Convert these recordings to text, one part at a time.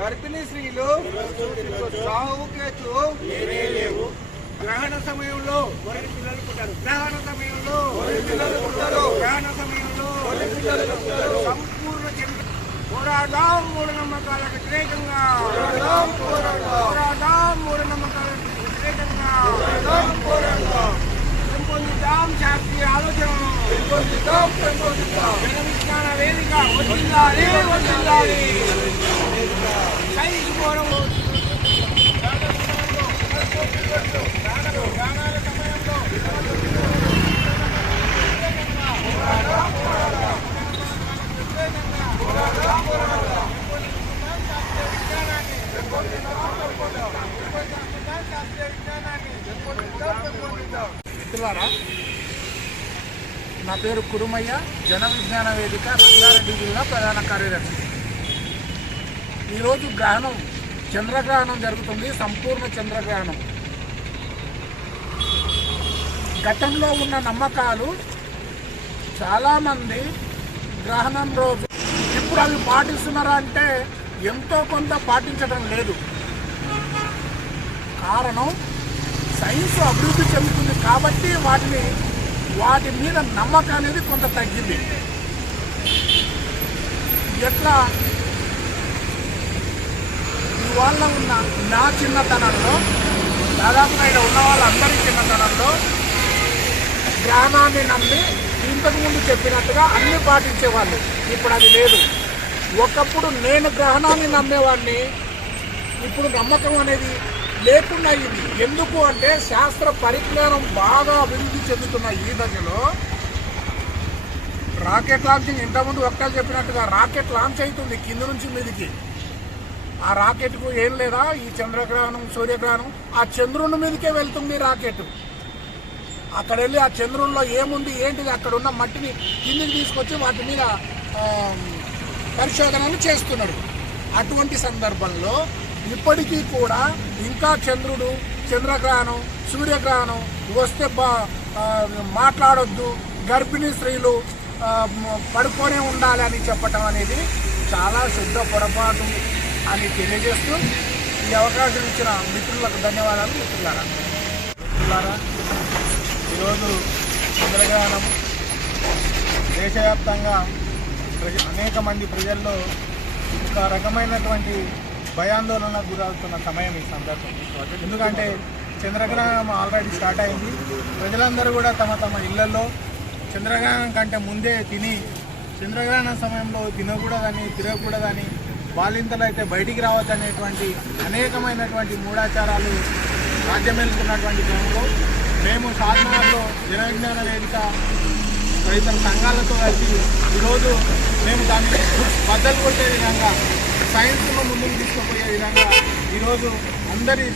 గర్భిణీ స్త్రీలు తినొచ్చు ఏమీ లేవు గ్రహణ సమయంలో మొదటి పిల్లలు పుట్టారు గ్రహణ సమయంలో పిల్లలు పుట్టారు గ్రహణ సమయంలో పిల్లలు పుట్టారు సంపూర్ణ చంద్ర పోరాటం మూఢనమ్మకాలకు వ్యతిరేకంగా పోరాటం, పోరాటం. పోరాటం మూఢనమ్మకాలకు వ్యతిరేకంగా పోరాటం, పోరాటం. పెంపొందిద్దాం శాస్త్రీయ ఆలోచన పెంపొందిద్దాం, పెంపొందిద్దాం. జన విజ్ఞాన వేదిక వదిల్లాలి వదిల్లాలి మిత్రులారా నా పేరు కురుమయ్య జన విజ్ఞాన వేదిక రంగారెడ్డి జిల్లా ప్రధాన కార్యదర్శి. ఈరోజు గ్రహణం చంద్రగ్రహణం జరుగుతుంది సంపూర్ణ చంద్రగ్రహణం గతంలో ఉన్న నమ్మకాలు చాలామంది గ్రహణం రోజు ఇప్పుడు అవి పాటిస్తున్నారా అంటే ఎంతో కొంత పాటించడం లేదు. కారణం సైన్స్ అభివృద్ధి చెందుతుంది కాబట్టి వాటిని వాటి మీద నమ్మకం అనేది కొంత తగ్గింది. ఎట్లా వాళ్ళ ఉన్న నా చిన్నతనంలో దాదాపుగా ఇక్కడ ఉన్న వాళ్ళందరి చిన్నతనంలో గ్రహణాన్ని నమ్మి ఇంతకుముందు చెప్పినట్టుగా అన్ని పాటించేవాళ్ళు. ఇప్పుడు అది లేదు. ఒకప్పుడు నేను గ్రహణాన్ని నమ్మేవాడిని. ఇప్పుడు నమ్మకం అనేది లేకుండా అయింది. ఎందుకు అంటే శాస్త్ర పరిజ్ఞానం బాగా అభివృద్ధి చెందుతున్న ఈ దశలో రాకెట్ లాంచింగ్ ఇంతకుముందు ఒక్కరు చెప్పినట్టుగా రాకెట్ లాంచ్ అవుతుంది కింద నుంచి మీదికి. ఆ రాకెట్కు ఏం లేదా? ఈ చంద్రగ్రహణం సూర్యగ్రహణం. ఆ చంద్రుని మీదకే వెళ్తుంది రాకెట్. అక్కడ వెళ్ళి ఆ చంద్రుల్లో ఏముంది ఏంటిది? అక్కడ ఉన్న మట్టిని కిందికి తీసుకొచ్చి వాటి మీద పరిశోధనలు చేస్తున్నాడు. అటువంటి సందర్భంలో ఇప్పటికీ కూడా ఇంకా చంద్రుడు చంద్రగ్రహణం సూర్యగ్రహణం వస్తే బా మాట్లాడొద్దు. గర్భిణీ స్త్రీలు పడుకొనే ఉండాలి అని చెప్పటం అనేది చాలా శుద్ధ పొరపాటు. అని తెలియజేస్తూ ఈ అవకాశం ఇచ్చిన మిత్రులకు ధన్యవాదాలు మిత్రులారా. మిత్రులారా ఈరోజు చంద్రగ్రహణం దేశవ్యాప్తంగా ప్రజ అనేక మంది ప్రజల్లో ఒక రకమైనటువంటి భయాందోళనకు గురవుతున్న సమయం ఈ సందర్భం. ఎందుకంటే చంద్రగ్రహణం ఆల్రెడీ స్టార్ట్ అయింది. ప్రజలందరూ కూడా తమ తమ ఇళ్ళలో చంద్రగ్రహణం కంటే ముందే తిని చంద్రగ్రహణం సమయంలో తినకూడదని తిరగకూడదని బాలింతలు అయితే బయటికి రావద్దనేటువంటి అనేకమైనటువంటి మూఢాచారాలు రాజ్యమేలుతున్నటువంటి క్రమంలో మేము సాధనలో జనవిజ్ఞాన వేదిక రైతుల సంఘాలతో కలిసి ఈరోజు మేము దాన్ని బద్దలు కొట్టే విధంగా సైన్స్ను ముందుకు తీసుకుపోయే విధంగా ఈరోజు అందరి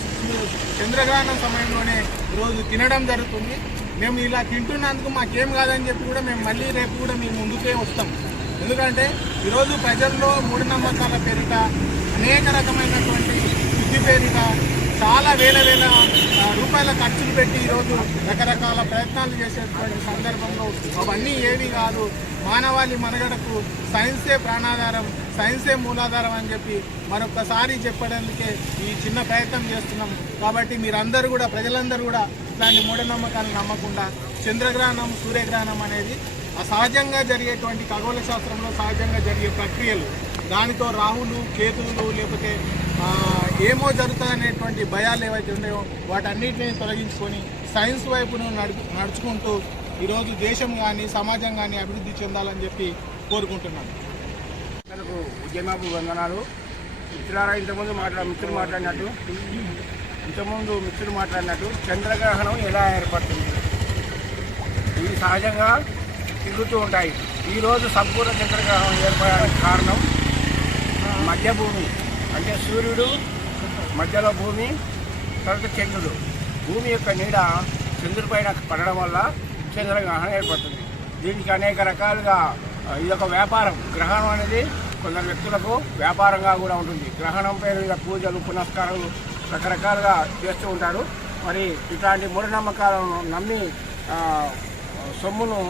చంద్రగ్రహణం సమయంలోనే ఈరోజు తినడం జరుగుతుంది. మేము ఇలా తింటున్నందుకు మాకేం కాదని చెప్పి కూడా మేము మళ్ళీ రేపు కూడా మేము ముందుకే వస్తాం. ఎందుకంటే ఈరోజు ప్రజల్లో మూఢనమ్మకాల పేరిట అనేక రకమైనటువంటి బుద్ధి పేరిట చాలా వేల వేల రూపాయల ఖర్చులు పెట్టి ఈరోజు రకరకాల ప్రయత్నాలు చేసేటువంటి సందర్భంలో అవన్నీ ఏవి కాదు. మానవాళి మనగడకు సైన్సే ప్రాణాధారం సైన్సే మూలాధారం అని చెప్పి మరొకసారి చెప్పడానికే ఈ చిన్న ప్రయత్నం చేస్తున్నాం. కాబట్టి మీరందరూ కూడా ప్రజలందరూ కూడా ఇట్లాంటి మూఢనమ్మకాలు నమ్మకుండా చంద్రగ్రహణం సూర్యగ్రహణం అనేది సహజంగా జరిగేటువంటి ఖగోళ శాస్త్రంలో సహజంగా జరిగే ప్రక్రియలు. దానితో రాహులు కేతువులు లేకపోతే ఏమో జరుగుతుందనేటువంటి భయాలు ఏవైతే ఉన్నాయో వాటన్నిటిని తొలగించుకొని సైన్స్ వైపును నడుచుకుంటూ ఈరోజు దేశం కానీ సమాజం కానీ అభివృద్ధి చెందాలని చెప్పి కోరుకుంటున్నాను. మనకు ఉద్యమపు వందనాలు. మిత్రులారా ఇంతకుముందు మాట్లా మిత్రులు మాట్లాడినట్టు ఇంతకుముందు మిత్రులు మాట్లాడినట్టు చంద్రగ్రహణం ఎలా ఏర్పడుతుంది? ఇవి సహజంగా తిరుగుతూ ఉంటాయి. ఈరోజు సంపూర్ణ చంద్రగ్రహణం ఏర్పడడానికి కారణం మధ్య భూమి అంటే సూర్యుడు మధ్యలో భూమి తర్వాత చంద్రుడు. భూమి యొక్క నీడ చంద్రుడి పైన పడడం వల్ల చంద్రగ్రహణం ఏర్పడుతుంది. దీనికి అనేక రకాలుగా ఇదొక ఇది వ్యాపారం గ్రహణం అనేది కొందరు వ్యక్తులకు వ్యాపారంగా కూడా ఉంటుంది. గ్రహణం పేరు మీద పూజలు పునస్కారాలు రకరకాలుగా చేస్తూ ఉంటారు. మరి ఇట్లాంటి మూఢనమ్మకాలను నమ్మి సొమ్మును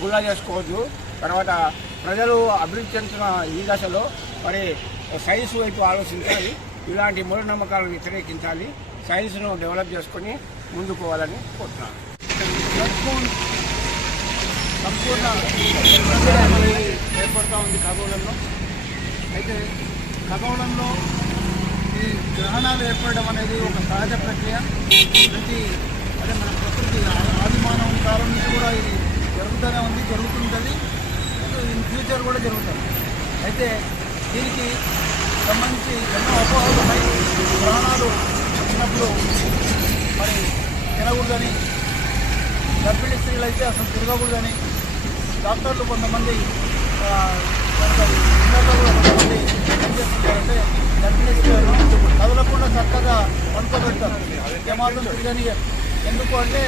గుళ్ళ చేసుకోవచ్చు తర్వాత ప్రజలు అభివృద్ధి చెందుతున్న ఈ దశలో మరి సైన్స్ వైపు ఆలోచించాలి. ఇలాంటి మూఢనమ్మకాలను వ్యతిరేకించాలి. సైన్స్ను డెవలప్ చేసుకొని ముందుకు పోవాలని కోరుతున్నాను. సంపూర్ణ ఏర్పడుతూ ఉంది ఖగోళంలో. అయితే ఖగోళంలో ఈ గ్రహణాలు ఏర్పడడం అనేది ఒక సహజ ప్రక్రియ. ప్రతి అదే మన ప్రకృతి ఆ- కాలం నుంచి కూడా ఇది జరుగుతూనే ఉంది జరుగుతుంటుంది. ఇన్ ఫ్యూచర్ కూడా జరుగుతుంది. అయితే దీనికి సంబంధించి ఎన్నో అపోహలు ఉన్నాయి గ్రహణాలు వచ్చినప్పుడు మరి తినకూడదని గర్భిణీ స్త్రీలు అయితే అసలు తిరగకూడదని డాక్టర్లు కొంతమంది ఆ, ఇళ్ళల్లో కూడా కదలకుండా చక్కగా పనుకోబెడతారు ఏమాత్రం తిరగని ఎందుకు అంటే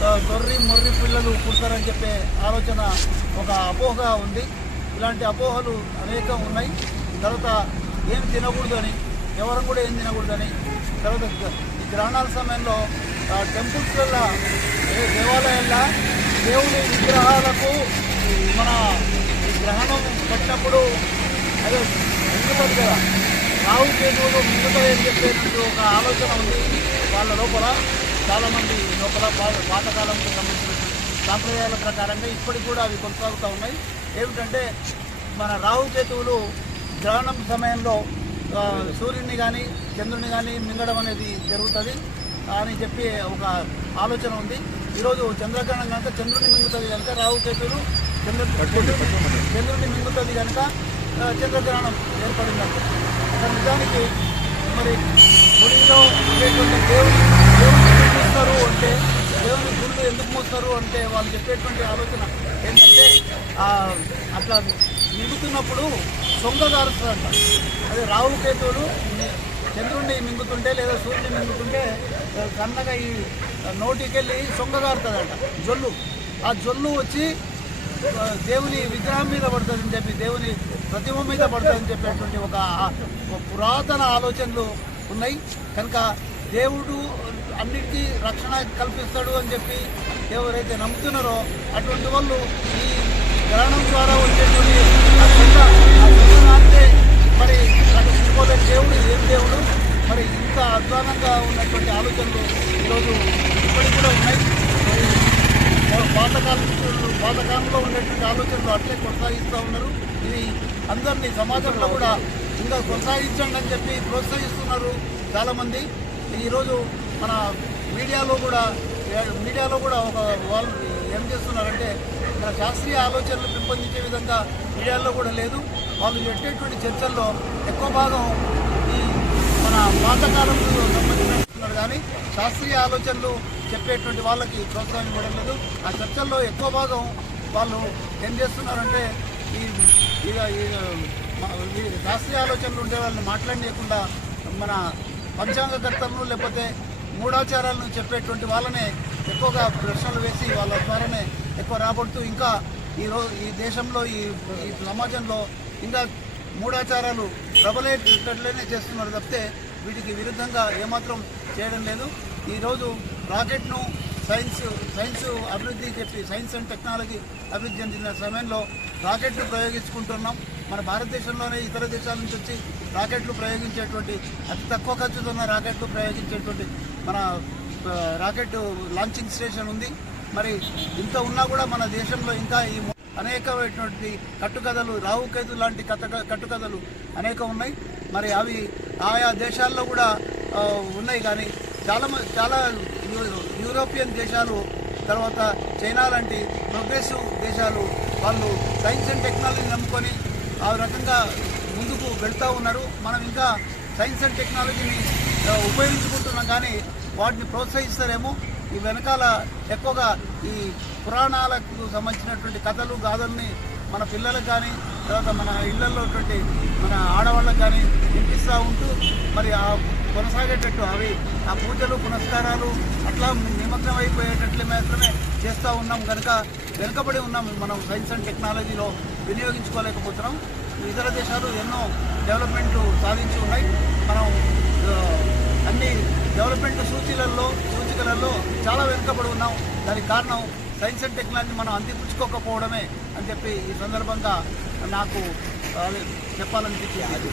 ఆ, దొర్రి మొర్రి పిల్లలు పుడతారని చెప్పే ఆలోచన ఒక అపోహగా ఉంది ఇలాంటి అపోహలు అనేకం ఉన్నాయి తర్వాత ఏం తినకూడదని అని ఎవరు కూడా ఏం తినకూడదని తర్వాత ఈ గ్రహణాల సమయంలో టెంపుల్స్లలో దేవాలయాల్లో దేవుని విగ్రహాలకు మన గ్రహణం పట్టినప్పుడు అదే మింగుతుంది కదా. రావు కేతువులు మింగుతాయని చెప్పేటువంటి ఒక ఆలోచన ఉంది. వాళ్ళ లోపల చాలామంది లోపల పా- పాతకాలంకి సంబంధించిన సాంప్రదాయాల ప్రకారంగా ఇప్పటికి కూడా అవి కొనసాగుతూ ఉన్నాయి. ఏమిటంటే మన రాహు కేతువులు గ్రహణం సమయంలో సూర్యుడిని కానీ చంద్రుని కానీ మింగడం అనేది జరుగుతుంది అని చెప్పి ఒక ఆలోచన ఉంది. ఈరోజు చంద్రగ్రహణం కనుక చంద్రుని మింగుతుంది కనుక రాహు కేతువులు చంద్రుడిని మింగుతుంది కనుక చంద్రగ్రహణం ఏర్పడిందంటే అసలు నిజానికి మరి గుడిలో ఉండేటువంటి దేవుని దేవుని మూస్తారు అంటే దేవుని గుళ్ళు ఎందుకు మూస్తారు అంటే వాళ్ళు చెప్పేటువంటి ఆలోచన ఏంటంటే అట్లా మింగుతున్నప్పుడు సొంగ గారుస్తుందంట అదే రాహు కేతువులు చంద్రుడిని మింగుతుంటే లేదా సూర్యుడిని మింగుతుంటే కన్నగా ఈ నోటికెళ్ళి సొంగ గారుతుందంట జొల్లు. ఆ జొల్లు వచ్చి దేవుని విగ్రహం మీద పడుతుందని చెప్పి దేవుని ప్రతిమ మీద పడుతుందని చెప్పేటువంటి ఒక ఒక పురాతన ఆలోచనలు ఉన్నాయి. కనుక దేవుడు అన్నిటికీ రక్షణ కల్పిస్తాడు అని చెప్పి ఎవరైతే నమ్ముతున్నారో అటువంటి వాళ్ళు ఈ గ్రహణం ద్వారా వచ్చేటువంటి ఆ మరి రక్షించుకోలేని దేవుడు ఏం దేవుడు? మరి ఇంత అధ్వానంగా ఉన్నటువంటి ఆలోచనలు ఈరోజు ఇప్పటికి కూడా ఉన్నాయి. పాతకాలం పాతకాలంలో ఉండేటువంటి ఆలోచనలు అట్లే కొనసాగిస్తూ ఉన్నారు. ఇది అందరినీ సమాజంలో కూడా ఇంకా కొనసాగించండి అని చెప్పి ప్రోత్సహిస్తున్నారు చాలామంది. ఈరోజు మన మీడియాలో కూడా మీడియాలో కూడా ఒక వాళ్ళు ఏం చేస్తున్నారంటే మన శాస్త్రీయ ఆలోచనలు పెంపొందించే విధంగా మీడియాలో కూడా లేదు. వాళ్ళు పెట్టేటువంటి చర్చల్లో ఎక్కువ భాగం ఈ మన పాతకాలంలో సంబంధించినట్టున్నారు కానీ శాస్త్రీయ ఆలోచనలు చెప్పేటువంటి వాళ్ళకి ప్రోత్సాహం ఇవ్వడం లేదు. ఆ చర్చల్లో ఎక్కువ భాగం వాళ్ళు ఏం చేస్తున్నారంటే ఈ ఇక ఈ శాస్త్రీయ ఆలోచనలు ఉండే వాళ్ళని మాట్లాడలేకుండా మన పంచాంగకర్తలను లేకపోతే మూఢాచారాలను చెప్పేటువంటి వాళ్ళనే ఎక్కువగా ప్రశ్నలు వేసి వాళ్ళ ద్వారానే ఎక్కువ రాబడుతూ ఇంకా ఈ ఈ దేశంలో ఈ ఈ సమాజంలో ఇంకా మూఢాచారాలు ప్రబలేటట్లనే చేస్తున్నారు తప్పితే వీటికి విరుద్ధంగా ఏమాత్రం చేయడం లేదు. ఈరోజు రాకెట్ను సైన్స్ సైన్స్ అభివృద్ధి చెప్పి సైన్స్ అండ్ టెక్నాలజీ అభివృద్ధి చెందిన సమయంలో రాకెట్లు ప్రయోగించుకుంటున్నాం. మన భారతదేశంలోనే ఇతర దేశాల నుంచి వచ్చి రాకెట్లు ప్రయోగించేటువంటి అతి తక్కువ ఖర్చుతో ఉన్న రాకెట్లు ప్రయోగించేటువంటి మన రాకెట్ లాంచింగ్ స్టేషన్ ఉంది. మరి ఇంత ఉన్నా కూడా మన దేశంలో ఇంకా ఈ అనేకమైనటువంటి కట్టుకథలు రాహుకేతు లాంటి కథ కట్టుకథలు అనేక ఉన్నాయి. మరి అవి ఆయా దేశాల్లో కూడా ఉన్నాయి కానీ చాలా మ- చాలా యూరోపియన్ దేశాలు తర్వాత చైనా లాంటి ప్రోగ్రెసివ్ దేశాలు వాళ్ళు సైన్స్ అండ్ టెక్నాలజీని నమ్ముకొని ఆ రకంగా ముందుకు వెళ్తూ ఉన్నారు. మనం ఇంకా సైన్స్ అండ్ టెక్నాలజీని ఉపయోగించుకుంటున్నాం కానీ వాటిని ప్రోత్సహిస్తారేమో ఈ వెనకాల ఎక్కువగా ఈ పురాణాలకు సంబంధించినటువంటి కథలు గాథల్ని మన పిల్లలకు కానీ తర్వాత మన ఇళ్ళలో మన ఆడవాళ్ళకు కానీ వినిపిస్తూ ఉంటూ మరి ఆ కొనసాగేటట్టు అవి ఆ పూజలు పునస్కారాలు అట్లా నిమగ్నం అయిపోయేటట్లు మాత్రమే చేస్తూ ఉన్నాం కనుక వెనుకబడి ఉన్నాం మనం సైన్స్ అండ్ టెక్నాలజీలో వినియోగించుకోలేకపోతున్నాం. ఇతర దేశాలు ఎన్నో డెవలప్మెంట్లు సాధించి ఉన్నాయి. మనం అన్ని డెవలప్మెంట్ సూచీలలో సూచికలలో చాలా వెనుకబడి ఉన్నాం. దానికి కారణం సైన్స్ అండ్ టెక్నాలజీ మనం అందిపుచ్చుకోకపోవడమే అని చెప్పి ఈ సందర్భంగా నాకు ఆ, చెప్పాలనిపించింది.